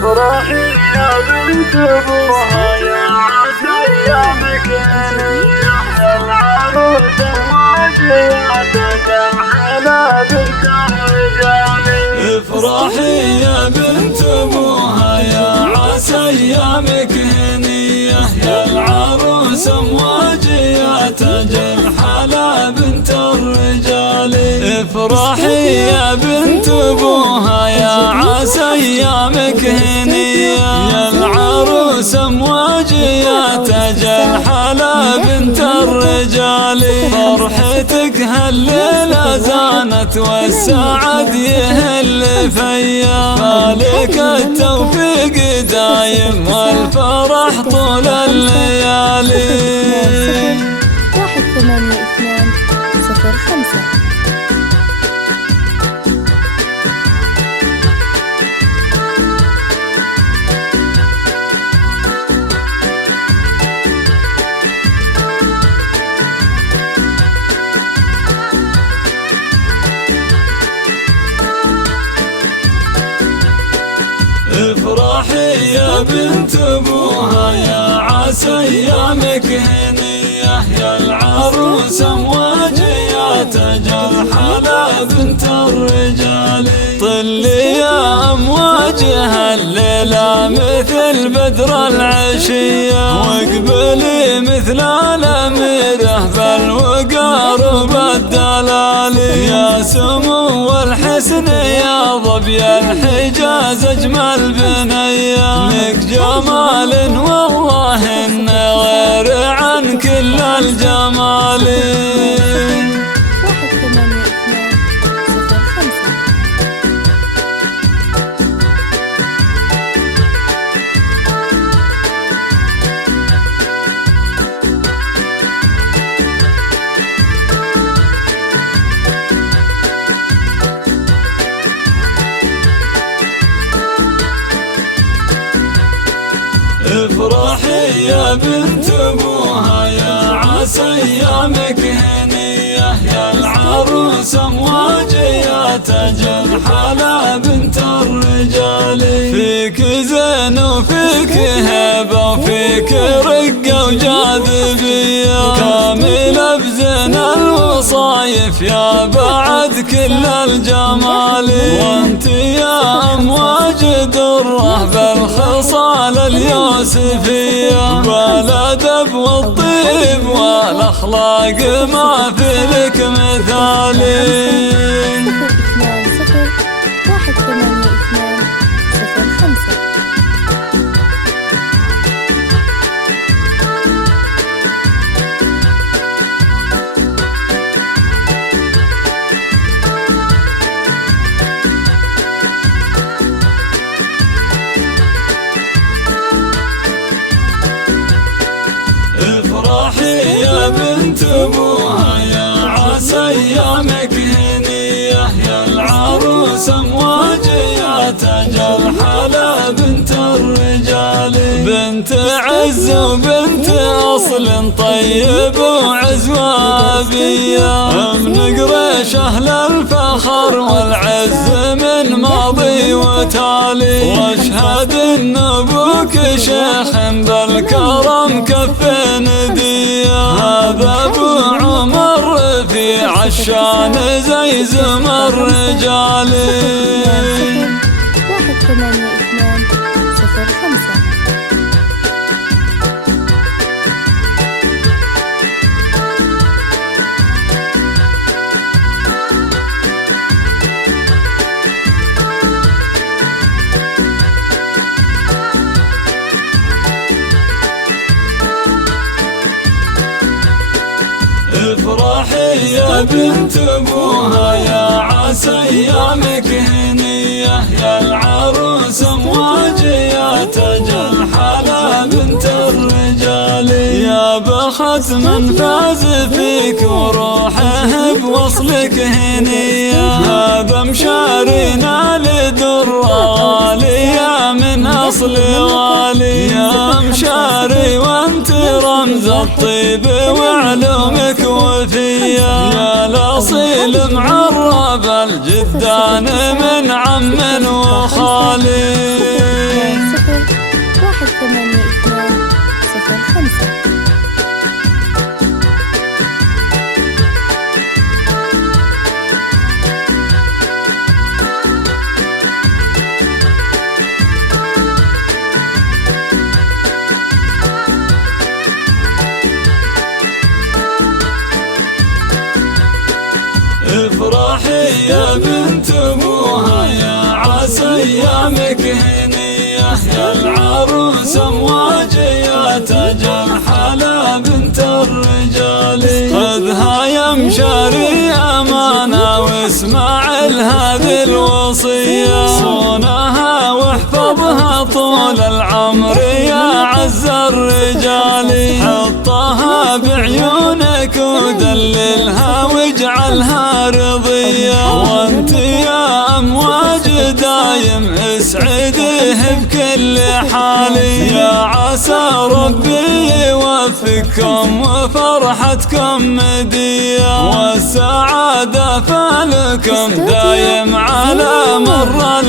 افرحي يا بنت ابوها يا عسى ايامك يا العروس واجياتك الحلا بنت الرجال. افرحي يا بنت ابوها يا عسى ايامك هنيه يا العروس امواجية تاج الحلا بنت الرجال. افرحي يا بنت ابوها يا عسى ايامك هنيه يا العروس امواجية تاج الحلا بنت الرجال. فرحتك هالليلة زانت والسعد يهل فيا، فالك التوفيق دايم والفرح طول الليالي. 18205. افرحي يا بنت ابوها يا عسى ايامك هنيه يا العروس امواجية تاج الحلا بنت الرجال. طلي يا امواجها الليلة مثل بدر العشية، واقبلي مثل الاميرة بالوقار وبالدلال. يا سمو الحسن يا ظبي الحجاز اجمل بنيه، لك جمال والله انه غير عن كل الجمال. 18205. افرحي يا بنت ابوها يا عسى ايامك هنيه يا العروس امواجية تاج الحلا بنت الرجال. فيك زين وفيك هبه وفيك رقه وجاذبيه، كامله بزين الوصايف يا بعد كل الجمال. وانت يا امواج دره بالخصال اليوسفيه، بالادب والطيب والاخلاق ما في لك مثالي. 18205. افرحي يا بنت ابوها يا عسى ايامك هنيه يا العروس امواجية تاج الحلا بنت الرجال. بنت عز وبنت اصل طيب وعزوابيه، من قريش اهل الفخر والعز من ماضي وتالي. واشهد ان ابوك شيخ بالكرم كف نديه، هذا ابو عمر رفيع الشان زي زمر رجالي. 18205. افرحي يا بنت ابوها يا عسى ايامك هنيه يا العروس امواجية تاج الحلا بنت الرجال. يا بخت من فاز فيك وروحه بوصلك هنيه، هذا مشارينا لدر غالية من اصل غالي. يا مشاري وانت رمز الطيب وعلومك وفيه، يا الاصيل معرب الجدان من عم وخالي. افرحي يا بنت ابوها يا عسى ايامك هنيه، يا العروس امواجيه تاج الحلا بنت الرجال. خذها يا مشاري امانه واسمع هذه الوصيه، صونها واحفظها طول العمر يا عز الرجال. حطها بعيونك ودللها واجعلها رضيه، وانت يا امواج دايم اسعده بكل حال. يا عسى ربي يوفقكم وفرحتكم مديه، والسعاده فالكم دايم على مر